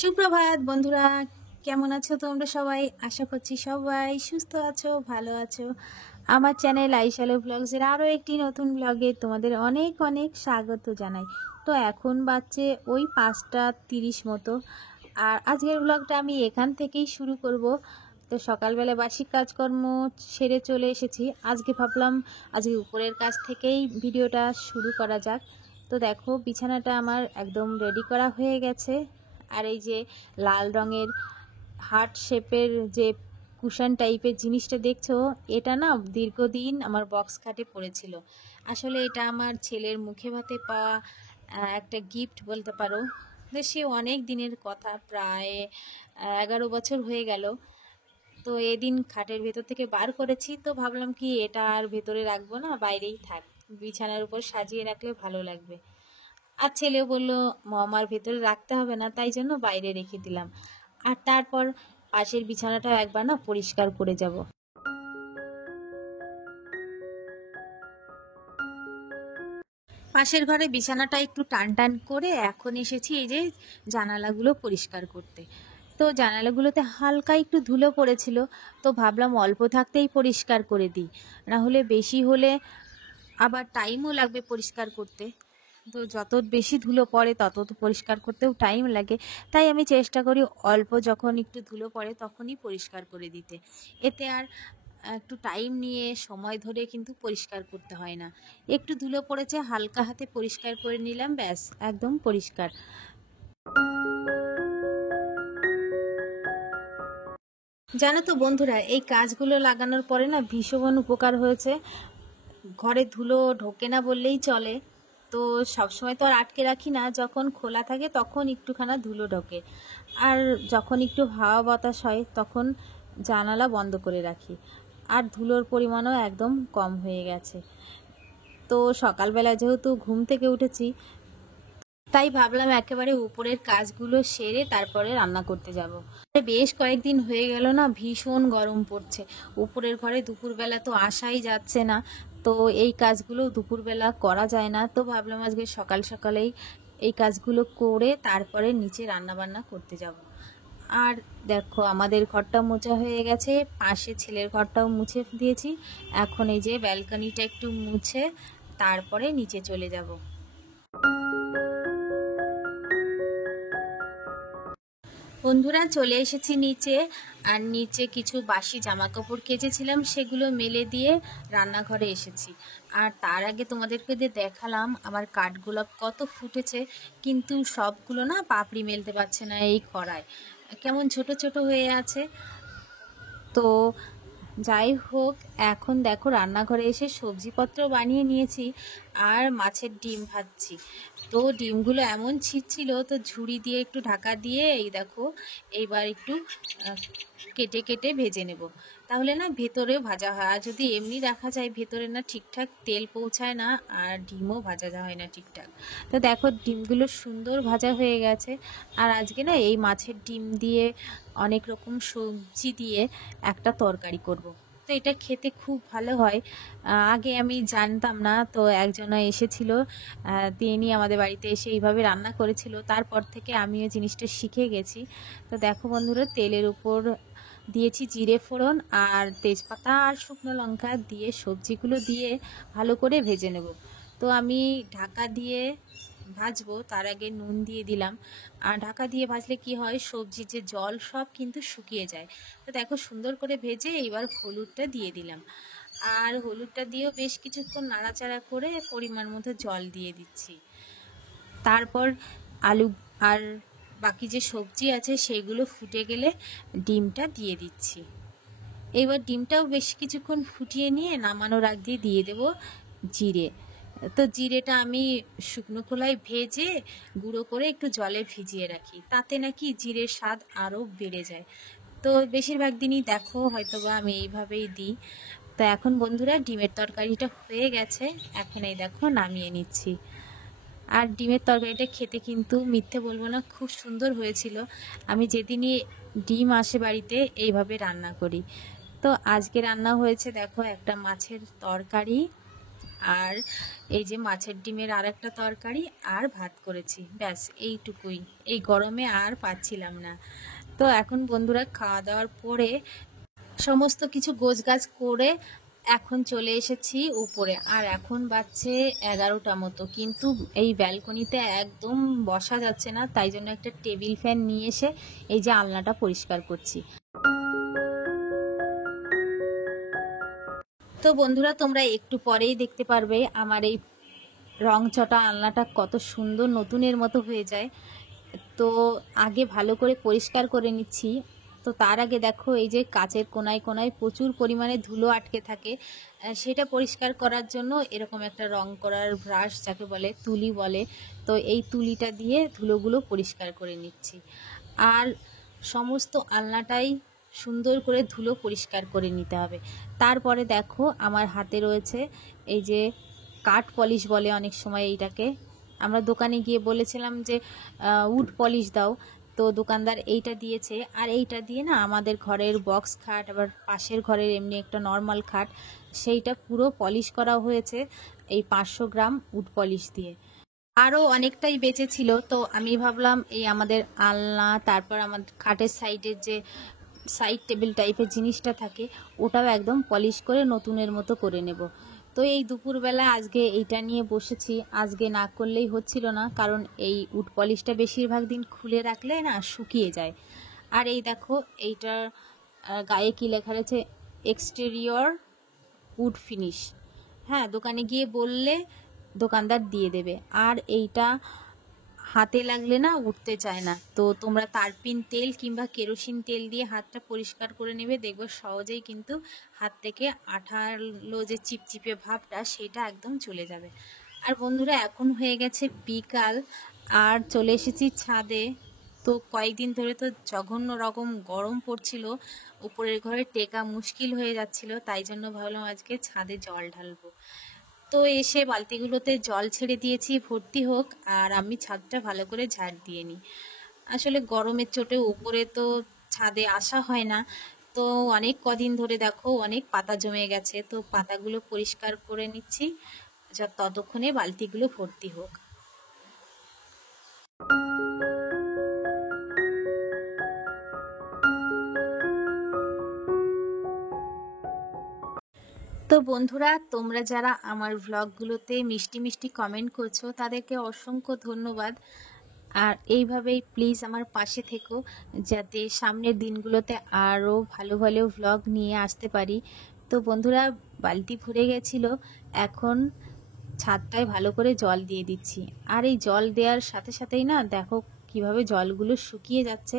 সুপ্রভাত বন্ধুরা, কেমন আছো তোমরা সবাই? আশা করছি সবাই সুস্থ আছো, ভালো আছো। আমার চ্যানেল আইশালো ব্লগসের আরও একটি নতুন ব্লগে তোমাদের অনেক অনেক স্বাগত জানাই। তো এখন বাজছে ওই 5:30 মতো, আর আজকের ব্লগটা আমি এখান থেকেই শুরু করব। তো সকালবেলা বাসি কাজকর্ম সেরে চলে এসেছি। আজকে ভাবলাম আজকে উপরের কাজ থেকেই ভিডিওটা শুরু করা যাক। তো দেখো, বিছানাটা আমার একদম রেডি করা হয়ে গেছে। আর এই যে লাল রঙের হার্ট শেপের যে কুশন টাইপের জিনিসটা দেখছো, এটা না দীর্ঘদিন আমার বক্স খাটে পড়েছিল। আসলে এটা আমার ছেলের মুখে ভাতে পাওয়া একটা গিফট বলতে পারো। তো সে অনেক দিনের কথা, প্রায় 11 বছর হয়ে গেল। তো এদিন খাটের ভেতর থেকে বার করেছি, তো ভাবলাম কি এটা আর ভেতরে রাখবো না, বাইরেই থাক, বিছানার উপর সাজিয়ে রাখলে ভালো লাগবে। আর ছেলেও বললো মামার ভেতরে রাখতে হবে না, তাই জন্য বাইরে রেখে দিলাম। আর তারপর পাশের বিছানাটাও একবার না পরিষ্কার করে যাব। পাশের ঘরে বিছানাটা একটু টান টান করে এখন এসেছি এই যে জানালাগুলো পরিষ্কার করতে। তো জানালাগুলোতে হালকা একটু ধুলো পড়েছিল, তো ভাবলাম অল্প থাকতেই পরিষ্কার করে দিই, না হলে বেশি হলে আবার টাইমও লাগবে পরিষ্কার করতে। তো যত বেশি ধুলো পড়ে তত তো পরিষ্কার করতেও টাইম লাগে, তাই আমি চেষ্টা করি অল্প যখন একটু ধুলো পড়ে তখনই পরিষ্কার করে দিতে। এতে আর একটু টাইম নিয়ে সময় ধরে কিন্তু পরিষ্কার করতে হয় না। একটু ধুলো পড়েছে, হালকা হাতে পরিষ্কার করে নিলাম, ব্যাস একদম পরিষ্কার। জানো তো বন্ধুরা, এই কাজগুলো লাগানোর পরে না ভীষণ উপকার হয়েছে। ঘরে ধুলো ঢোকে না বললেই চলে। তো সবসময় তো আর আটকে রাখি না, যখন খোলা থাকে তখন একটুখানা ধুলো ঢোকে। আর যখন একটু হাওয়া বাতাস হয় তখন জানালা বন্ধ করে রাখি। আর ধুলোর পরিমাণও একদম কম হয়ে গেছে। তো সকালবেলা যেহেতু ঘুম থেকে উঠেছি, তাই ভাবলাম একেবারে উপরের কাজগুলো সেরে তারপরে রান্না করতে যাব। বেশ কয়েকদিন হয়ে গেল না, ভীষণ গরম পড়ছে। উপরের ঘরে দুপুরবেলা তো আসাই যাচ্ছে না, তো এই কাজগুলো দুপুরবেলা করা যায় না। তো ভাবলাম আজকে সকাল সকালেই এই কাজগুলো করে তারপরে নিচে রান্না বান্না করতে যাব। আর দেখো, আমাদের ঘরটা মোছা হয়ে গেছে, পাশে ছেলের ঘরটাও মুছে দিয়েছি। এখন এই যে ব্যালকনিটা একটু মুছে তারপরে নিচে চলে যাব। বন্ধুরা, চলে এসেছি নিচে। আর নিচে কিছু বাসি জামা কাপড় কেচেছিলাম, সেগুলো মেলে দিয়ে রান্নাঘরে এসেছি। আর তার আগে তোমাদেরকে দেখালাম আমার কাঠগোলাপ কত ফুটেছে, কিন্তু সবগুলো না পাপড়ি মেলতে পারছে না এই খরায়, কেমন ছোট ছোট হয়ে আছে। তো যাই হোক, এখন দেখো রান্নাঘরে এসে সবজিপত্র বানিয়ে নিয়েছি আর মাছের ডিম ভাজছি। তো ডিমগুলো এমন ছিটছিল, তো ঝুড়ি দিয়ে একটু ঢাকা দিয়ে এই দেখো এইবার একটু কেটে কেটে ভেজে নেব, তাহলে না ভেতরেও ভাজা হয়। আর যদি এমনি রাখা যায় ভেতরে না ঠিকঠাক তেল পৌঁছায় না, আর ডিমও ভাজা হয় না ঠিকঠাক। তো দেখো ডিমগুলো সুন্দর ভাজা হয়ে গেছে। আর আজকে না এই মাছের ডিম দিয়ে অনেক রকম সবজি দিয়ে একটা তরকারি করব। তো এটা খেতে খুব ভালো হয়। আগে আমি জানতাম না, তো একজনা এসেছিল, তিনি আমাদের বাড়িতে এসে এইভাবে রান্না করেছিল, তারপর থেকে আমিও জিনিসটা শিখে গেছি। তো দেখো বন্ধুরা, তেলের উপর দিয়েছি জিরে ফোড়ন আর তেজপাতা আর শুকনো লঙ্কা দিয়ে সবজিগুলো দিয়ে ভালো করে ভেজে নেব। তো আমি ঢাকা দিয়ে ভাজবো, তার আগে নুন দিয়ে দিলাম। আর ঢাকা দিয়ে ভাজলে কি হয়, সবজির যে জল সব কিন্তু শুকিয়ে যায়। তো দেখো সুন্দর করে ভেজে এবার হলুদটা দিয়ে দিলাম। আর হলুদটা দিয়েও বেশ কিছুক্ষণ নাড়াচাড়া করে পরিমাণ মতো জল দিয়ে দিচ্ছি। তারপর আলু আর বাকি যে সবজি আছে সেগুলো ফুটে গেলে ডিমটা দিয়ে দিচ্ছি। এবার ডিমটাও বেশ কিছুক্ষণ ফুটিয়ে নিয়ে নামানোর আগে দিয়ে দেব জিরে। তো জিরেটা আমি শুকনো খোলায় ভেজে গুঁড়ো করে একটু জলে ভিজিয়ে রাখি, তাতে নাকি জিরের স্বাদ আরও বেড়ে যায়। তো বেশিরভাগ দিনই দেখো হয়তোবা আমি এইভাবেই দিই। তো এখন বন্ধুরা ডিমের তরকারিটা হয়ে গেছে, এখন এই দেখো নামিয়ে নিচ্ছি। আর ডিমের তরকারিটা খেতে কিন্তু মিথ্যে বলবো না, খুব সুন্দর হয়েছিল। আমি যেদিনই ডিম আসে বাড়িতে এইভাবে রান্না করি। তো আজকে রান্না হয়েছে দেখো একটা মাছের তরকারি, আর এই যে মাছের ডিমের আর একটা তরকারি আর ভাত করেছি, ব্যাস এইটুকুই। এই গরমে আর পাচ্ছিলাম না। তো এখন বন্ধুরা খাওয়া দাওয়ার পরে সমস্ত কিছু গোছগাছ করে এখন চলে এসেছি উপরে। আর এখন বাজছে 11টা মতো, কিন্তু এই ব্যালকনিতে একদম বসা যাচ্ছে না, তাই জন্য একটা টেবিল ফ্যান নিয়ে এসে এই যে আলনাটা পরিষ্কার করছি। তো বন্ধুরা তোমরা একটু পরেই দেখতে পারবে আমার এই রংচটা আলনাটা কত সুন্দর নতুনের মতো হয়ে যায়। তো আগে ভালো করে পরিষ্কার করে নিচ্ছি। তো তার আগে দেখো এই যে কাচের কোনায় কোনায় প্রচুর পরিমাণে ধুলো আটকে থাকে, সেটা পরিষ্কার করার জন্য এরকম একটা রং করার ব্রাশ, যাকে বলে তুলি বলে, তো এই তুলিটা দিয়ে ধুলোগুলো পরিষ্কার করে নিচ্ছি। আর সমস্ত আলনাটাই সুন্দর করে ধুলো পরিষ্কার করে নিতে হবে। তারপরে দেখো আমার হাতে রয়েছে এই যে কাঠ পলিশ বলে অনেক সময় এইটাকে, আমরা দোকানে গিয়ে বলেছিলাম যে উড পলিশ দাও, তো দোকানদার এইটা দিয়েছে। আর এইটা দিয়ে না আমাদের ঘরের বক্স খাট, আবার পাশের ঘরের এমনি একটা নর্মাল খাট, সেইটা পুরো পলিশ করা হয়েছে এই 500 গ্রাম উড পলিশ দিয়ে। আরও অনেকটাই বেঁচে ছিল, তো আমি ভাবলাম এই আমাদের আলনা, তারপর আমাদের খাটের সাইডের যে সাইড টেবিল টাইপের জিনিসটা থাকে, ওটাও একদম পলিশ করে নতুনের মতো করে নেব। তো এই দুপুরবেলা আজকে এইটা নিয়ে বসেছি, আজকে না করলেই হচ্ছিল না, কারণ এই উড পলিশটা বেশিরভাগ দিন খুলে রাখলে না শুকিয়ে যায়। আর এই দেখো এইটার গায়ে কি লেখা রয়েছে, এক্সটেরিয়র উড ফিনিশ। হ্যাঁ, দোকানে গিয়ে বললে দোকানদার দিয়ে দেবে। আর এইটা হাতে লাগলে না উঠতে চায় না, তো তোমরা তারপিন তেল কিংবা কেরোসিন তেল দিয়ে হাতটা পরিষ্কার করে নেবে, দেখবে সহজেই কিন্তু হাত থেকে আঠালো যে চিপচিপে ভাবটা সেটা একদম চলে যাবে। আর বন্ধুরা এখন হয়ে গেছে বিকাল, আর চলে এসেছি ছাদে। তো কয়েকদিন ধরে তো জঘন্য রকম গরম পড়ছিল, উপরের ঘরে টেকা মুশকিল হয়ে যাচ্ছিল, তাই জন্য ভাবলাম আজকে ছাদে জল ঢালবো। তো এসে বালতিগুলোতে জল ছেড়ে দিয়েছি ভর্তি হোক, আর আমি ছাদটা ভালো করে ঝাড় দিয়ে নিই। আসলে গরমের চোটে উপরে তো ছাদে আসা হয় না। তো অনেক কদিন ধরে দেখো অনেক পাতা জমে গেছে, তো পাতাগুলো পরিষ্কার করে নিচ্ছি ততক্ষণে বালতিগুলো ভর্তি হোক। তো বন্ধুরা তোমরা যারা আমার ভ্লগগুলোতে মিষ্টি মিষ্টি কমেন্ট করছো তাদেরকে অসংখ্য ধন্যবাদ। আর এইভাবেই প্লিজ আমার পাশে থেকো, যাতে সামনের দিনগুলোতে আরও ভালো ভালো ভ্লগ নিয়ে আসতে পারি। তো বন্ধুরা বালতি ভরে গেছিলো, এখন ছাদটায় ভালো করে জল দিয়ে দিচ্ছি। আর এই জল দেওয়ার সাথে সাথেই না দেখো কিভাবে জলগুলো শুকিয়ে যাচ্ছে,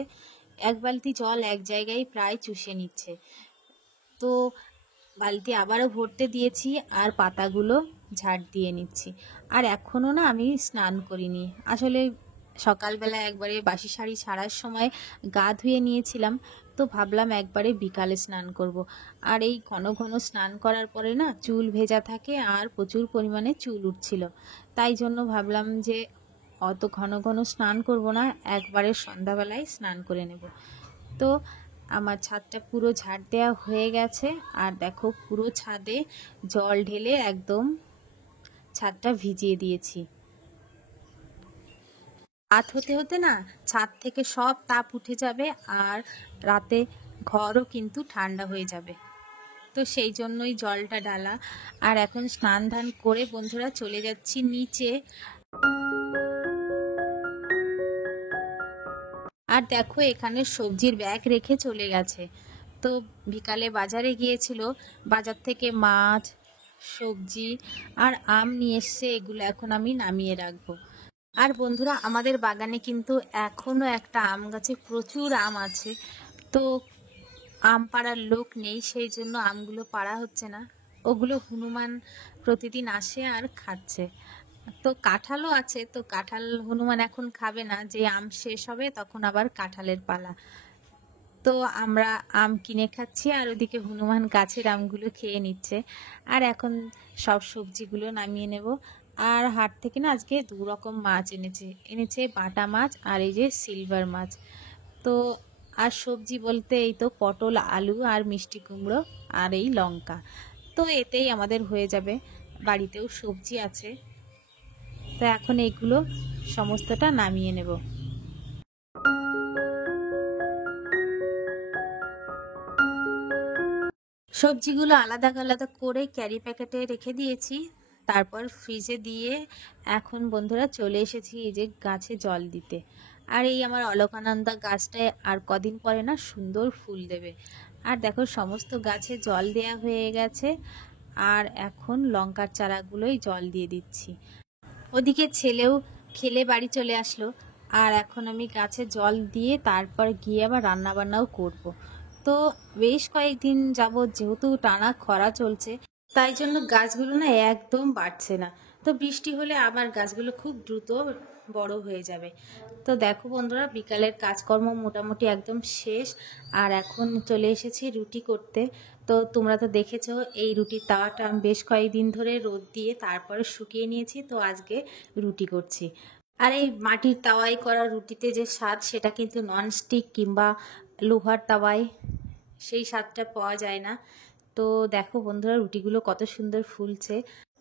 এক বালতি জল এক জায়গায় প্রায় চুষে নিচ্ছে। তো বালতি আবারও ভরতে দিয়েছি আর পাতাগুলো ঝাড় দিয়ে নিচ্ছি। আর এখনও না আমি স্নান করিনি, আসলে সকালবেলা একবারে বাসি শাড়ি ছাড়ার সময় গা ধুয়ে নিয়েছিলাম, তো ভাবলাম একবারে বিকালে স্নান করব। আর এই ঘন ঘন স্নান করার পরে না চুল ভেজা থাকে আর প্রচুর পরিমাণে চুল উঠছিল, তাই জন্য ভাবলাম যে অত ঘন ঘন স্নান করব না, একবারে সন্ধ্যাবেলায় স্নান করে নেব। তো আমার ছাদটা পুরো ঝাড় দেওয়া হয়ে গেছে, আর দেখো পুরো ছাদে জল ঢেলে একদম ছাদটা ভিজিয়ে দিয়েছি। রাত হতে হতে না ছাদ থেকে সব তাপ উঠে যাবে, আর রাতে ঘরও কিন্তু ঠান্ডা হয়ে যাবে, তো সেই জন্যই জলটা ডালা। আর এখন স্নান ধান করে বন্ধুরা চলে যাচ্ছি নিচে। আর দেখো এখানে সবজির ব্যাগ রেখে চলে গেছে। তো বিকালে বাজারে গিয়েছিল, বাজার থেকে মাছ, সবজি আর আম নিয়ে এসছে, এগুলো এখন আমি নামিয়ে রাখবো। আর বন্ধুরা আমাদের বাগানে কিন্তু এখনো একটা আম গাছে প্রচুর আম আছে, তো আম পাড়ার লোক নেই, সেই জন্য আমগুলো পাড়া হচ্ছে না, ওগুলো হনুমান প্রতিদিন আসে আর খাচ্ছে। তো কাঁঠালও আছে, তো কাঁঠাল হনুমান এখন খাবে না, যে আম শেষ হবে তখন আবার কাঁঠালের পালা। তো আমরা আম কিনে খাচ্ছি আর ওদিকে হনুমান গাছের আমগুলো খেয়ে নিচ্ছে। আর এখন সব সবজিগুলো নামিয়ে নেব। আর হাট থেকে না আজকে 2 রকম মাছ এনেছে বাটা মাছ আর এই যে সিলভার মাছ। তো আর সবজি বলতে এই তো পটল, আলু আর মিষ্টি কুমড়ো আর এই লঙ্কা, তো এতেই আমাদের হয়ে যাবে। বাড়িতেও সবজি আছে। তো এখন এইগুলো সমস্তটা নামিয়ে নেব। সবজিগুলো আলাদা আলাদা করে ক্যারি প্যাকেটে রেখে দিয়েছি, তারপর ফ্রিজে দিয়ে এখন বন্ধুরা চলে এসেছি এই যে গাছে জল দিতে। আর এই আমার অলকানন্দা গাছটায় আর কদিন পরে না সুন্দর ফুল দেবে। আর দেখো সমস্ত গাছে জল দেয়া হয়ে গেছে, আর এখন লঙ্কার চারাগুলোই জল দিয়ে দিচ্ছি। ওদিকে ছেলেও খেলে বাড়ি চলে আসলো, আর এখন আমি গাছে জল দিয়ে তারপর গিয়ে আবার রান্না বান্নাও করব। তো বেশ কয়েকদিন যাবৎ যেহেতু টানা খরা চলছে, তাই জন্য গাছগুলো না একদম বাড়ছে না। তো বৃষ্টি হলে আবার গাছগুলো খুব দ্রুত বড় হয়ে যাবে। তো দেখো বন্ধুরা, বিকালের কাজকর্ম মোটামুটি একদম শেষ, আর এখন চলে এসেছি রুটি করতে। তো তোমরা তো দেখেছো এই রুটির তাওয়াটা আমি বেশ কয়েকদিন ধরে রোদ দিয়ে তারপরে শুকিয়ে নিয়েছি, তো আজকে রুটি করছি। আর এই মাটির তাওয়ায় করা রুটিতে যে স্বাদ, সেটা কিন্তু ননস্টিক কিংবা লোহার তাওয়ায় সেই স্বাদটা পাওয়া যায় না। তো দেখো বন্ধুরা, রুটিগুলো কত সুন্দর ফুলছে।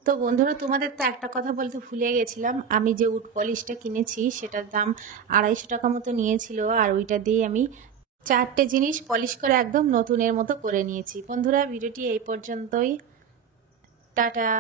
তো বন্ধুরা, তোমাদের তো একটা কথা বলতে ভুলে গেছিলাম, আমি যে উড পলিশটা কিনেছি সেটার দাম 250 টাকা মতো নিয়েছিল, আর ওইটা দিয়ে আমি 4টে জিনিস পলিশ করে একদম নতুনের মতো করে নিয়েছি। বন্ধুরা, ভিডিওটি এই পর্যন্তই। টাটা।